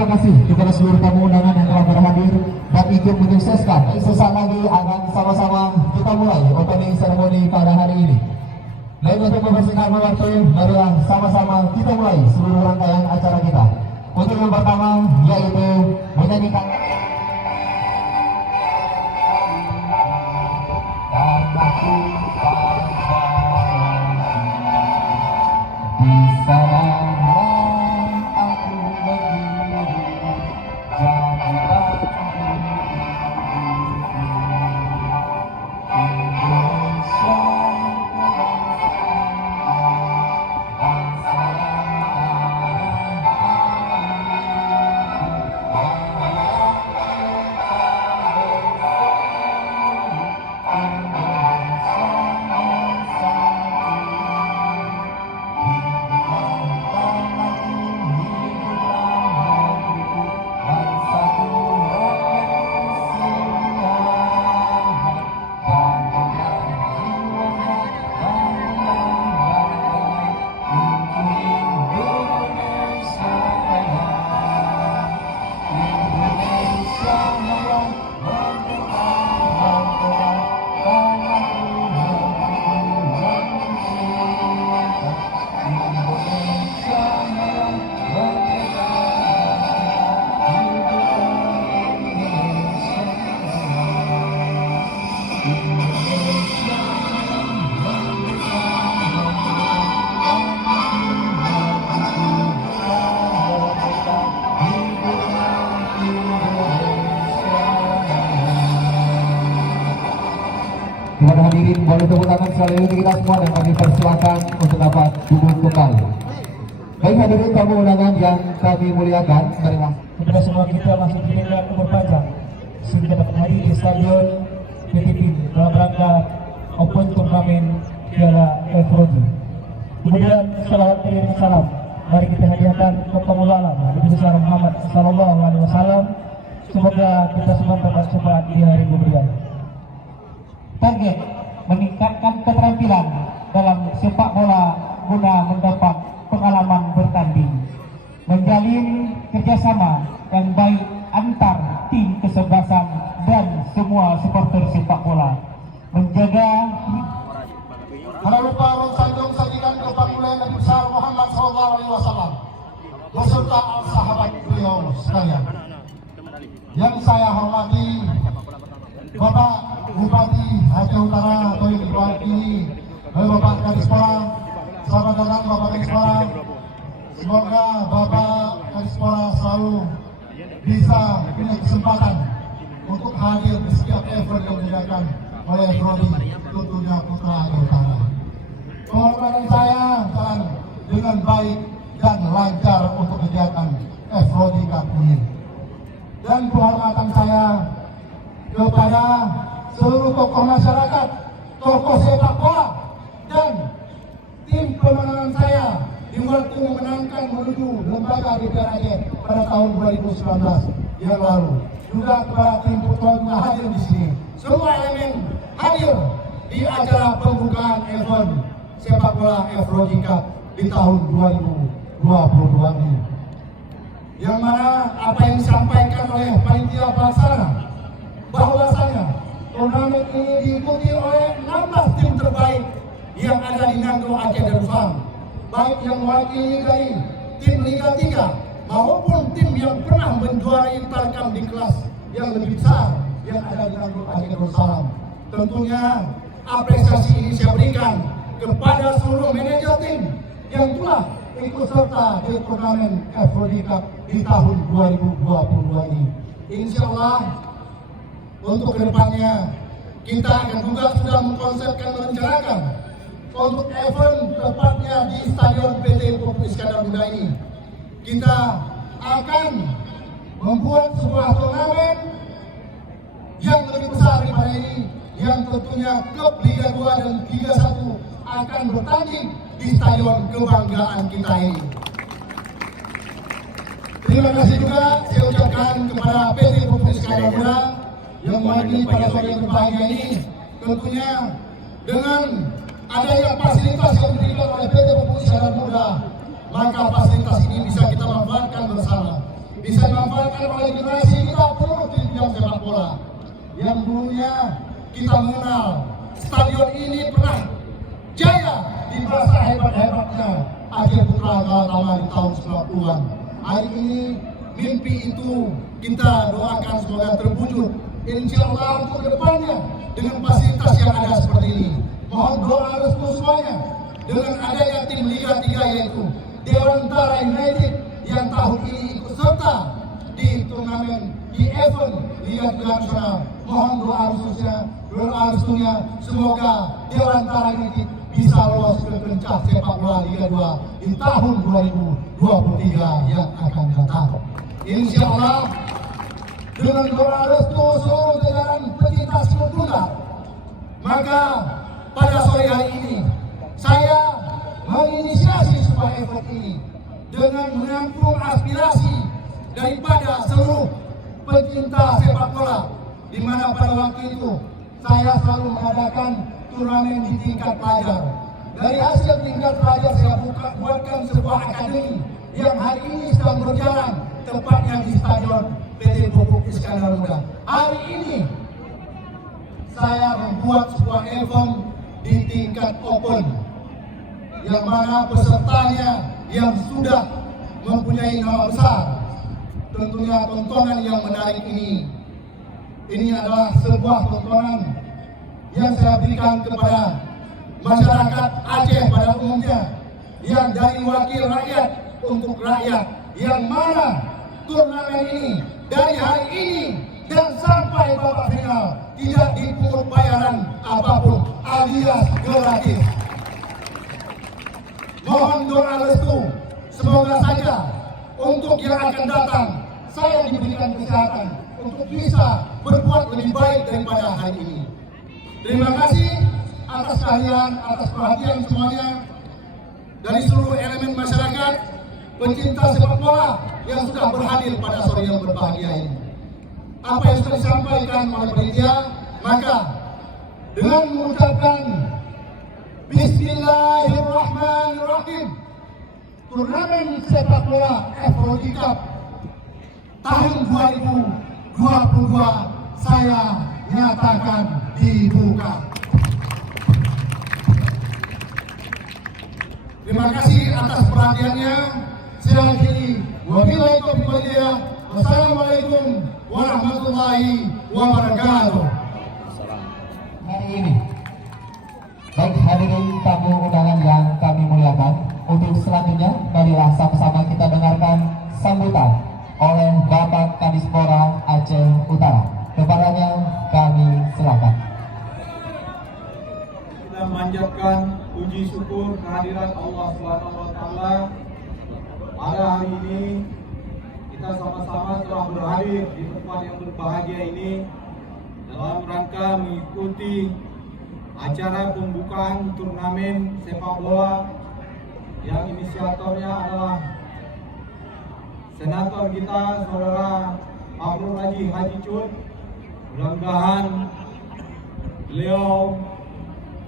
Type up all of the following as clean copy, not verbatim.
terima kasih kepada seluruh tamu undangan yang telah berhadir dan ikut menyukseskan. Sesaat lagi akan sama-sama kita mulai opening ceremony pada hari ini. Dan untuk mempersingkat waktu, marilah sama-sama kita mulai seluruh rangkaian acara kita. Untuk yang pertama yaitu menyanyikan di sana. Kepada hadirin boleh tepuk tangan sekali lagi kita semua dan kami persilakan untuk dapat duduk kembali. Baik hadirin tamu undangan yang kami muliakan, marilah kepada semua kita masih diberikan umur panjang sehingga kita dapat hadir di stadion PTP dalam rangka Open Turnamen Piala Efroji. Kemudian salawat kirim salam, mari kita hadiahkan ke Pengelola Nabi besar Muhammad Sallallahu Alaihi Wasallam. Semoga kita semua dapat syafaat di hari kemudian. Target meningkatkan keterampilan dalam sepak bola guna mendapat pengalaman bertanding, menjalin kerjasama yang baik antar tim kesebelasan dan semua supporter sepak bola, menjaga Jangan lupa mensanjung sajikan kepanggilan Nabi besar Muhammad Sallallahu Alaihi Wasallam beserta sahabat beliau sekalian. Yang saya hormati Bapak Bupati Aceh Utara atau yang diwakili oleh Bapak Kadispora, selamat datang Bapak Kadispora. Semoga Bapak Kadispora selalu bisa punya kesempatan untuk hadir di setiap event yang diadakan oleh Prodi, tentunya Putra Aceh Utara. Penghormatan saya jalan dengan baik dan lancar untuk kegiatan Prodi Cup ini. Dan penghormatan saya kepada seluruh tokoh masyarakat, tokoh sepak bola, dan tim pemenangan saya yang waktu memenangkan menuju lembaga DPRD pada tahun 2019 yang lalu. Juga kepada tim Putra yang hadir di sini. Semua elemen hadir di acara pembukaan event sepak bola Efroji Cup di tahun 2022 ini. Yang mana apa yang disampaikan oleh panitia pelaksana bahwasanya turnamen ini diikuti oleh 16 tim terbaik yang ada di Nangro Aceh Darussalam, baik yang mewakili dari tim Liga 3 maupun tim yang pernah menjuarai Tarkam di kelas yang lebih besar yang ada di Nangro Aceh Darussalam. Tentunya apresiasi ini saya berikan kepada seluruh manajer tim yang telah ikut serta di turnamen Efroji Cup di tahun 2022 ini. Insya Allah untuk kedepannya kita akan juga sudah mengkonsepkan dan merencanakan untuk event tepatnya di Stadion PT Pupuk Iskandar Muda ini. Kita akan membuat sebuah turnamen yang lebih besar daripada ini, yang tentunya klub Liga 2 dan Liga 1 akan bertanding di stadion kebanggaan kita ini. Terima kasih juga saya ucapkan kepada PT Pupuk Iskandar Muda yang mewakili pada sore yang berbahagia ini. Tentunya dengan adanya fasilitas yang diberikan oleh PT Pupuk Iskandar Muda, maka fasilitas ini bisa kita manfaatkan bersama. bisa dimanfaatkan oleh generasi kita penuh di bidang sepak bola. Yang dulunya kita mengenal stadion ini pernah jaya di masa hebat-hebatnya Aceh Putra Galatama di tahun 90-an. Hari ini mimpi itu kita doakan semoga terwujud. Insya Allah untuk depannya dengan fasilitas yang ada seperti ini. Mohon doa restu semuanya dengan adanya tim Liga 3 yaitu Dewantara United yang tahun ini ikut serta di turnamen di event Liga 3 Nasional. Mohon doa restunya semoga Dewantara United bisa lolos ke pencak sepak bola Liga 2 di tahun 2023 yang akan datang. Insya Allah dengan doa restu seluruh jajaran pecinta sepak bola, maka pada sore hari ini saya menginisiasi sebuah event ini dengan menampung aspirasi daripada seluruh pecinta sepak bola, di mana pada waktu itu saya selalu mengadakan turnamen di tingkat pelajar. Dari hasil tingkat pelajar saya buatkan sebuah akademi yang hari ini sedang berjalan, tepatnya di Stadion PT Pupuk Iskandar Muda. Hari ini saya membuat sebuah event di tingkat open, yang mana pesertanya yang sudah mempunyai nama besar. Tentunya tontonan yang menarik ini adalah sebuah tontonan yang saya berikan kepada masyarakat Aceh pada umumnya, yang dari wakil rakyat untuk rakyat, yang mana turnamen ini dari hari ini dan sampai babak final tidak dipungut bayaran apapun alias gratis. Mohon doa restu, semoga saja untuk yang akan datang saya diberikan kesehatan untuk bisa berbuat lebih baik daripada hari ini. Terima kasih atas kalian, atas perhatian semuanya dari seluruh elemen masyarakat, pencinta sepak bola yang sudah berhadir pada sore yang berbahagia ini. Apa yang sudah disampaikan oleh panitia, maka dengan mengucapkan Bismillahirrahmanirrahim, turnamen sepak bola Afrodi Cup tahun 2022 saya nyatakan dibuka. Terima kasih atas perhatiannya. Saya akhiri. Wabillahi taufiq wal hidayah. Wassalamualaikum warahmatullahi wabarakatuh. Hari ini, baik hadirin tamu undangan yang kami muliakan, untuk selanjutnya marilah sama-sama kita dengarkan sambutan oleh Bapak Kadispora Aceh Utara. Kepadanya kami silakan. Kita memanjatkan puji syukur kehadiran Allah Subhanahu wa taala. Pada hari ini kita sama-sama telah berhadir di tempat yang berbahagia ini dalam rangka mengikuti acara pembukaan turnamen sepak bola yang inisiatornya adalah senator kita saudara Abdul Haji Cud. Mudah-mudahan beliau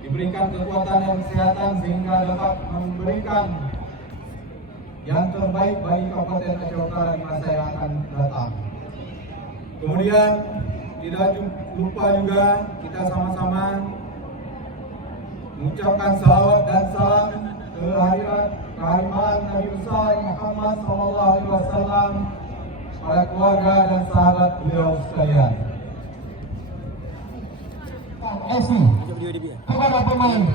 diberikan kekuatan dan kesehatan sehingga dapat memberikan yang terbaik bagi Kabupaten Aceh Utara di masa yang akan datang. Kemudian tidak lupa juga kita sama-sama mengucapkan salawat dan salam kehadiran Nabi besar Muhammad SAW, para keluarga dan sahabat beliau sekalian. Esmi kepada pemain.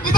Kita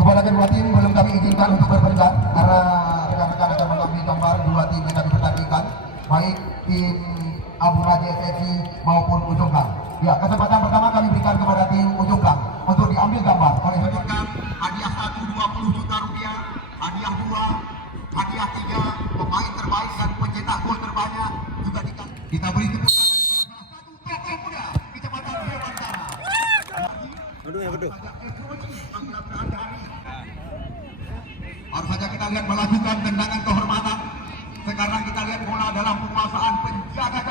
Kepada kedua tim belum kami izinkan untuk berpencar karena rekan-rekan akan mengambil gambar dua tim yang kami pertandingkan, baik tim Abu Raja FFC maupun Ujung Gang. Ya, kesempatan pertama kami berikan kepada tim Ujung Gang untuk diambil gambar oleh rekan hadiah 1 20 juta rupiah, hadiah 2, hadiah 3, pemain terbaik dan pencetak gol terbanyak juga dikasih. Kita beri tepuk tangan kepada salah satu tokoh muda Kecamatan Dewantara. Baru saja kita lihat melakukan tendangan kehormatan. Sekarang kita lihat bola dalam penguasaan penjaga gawang.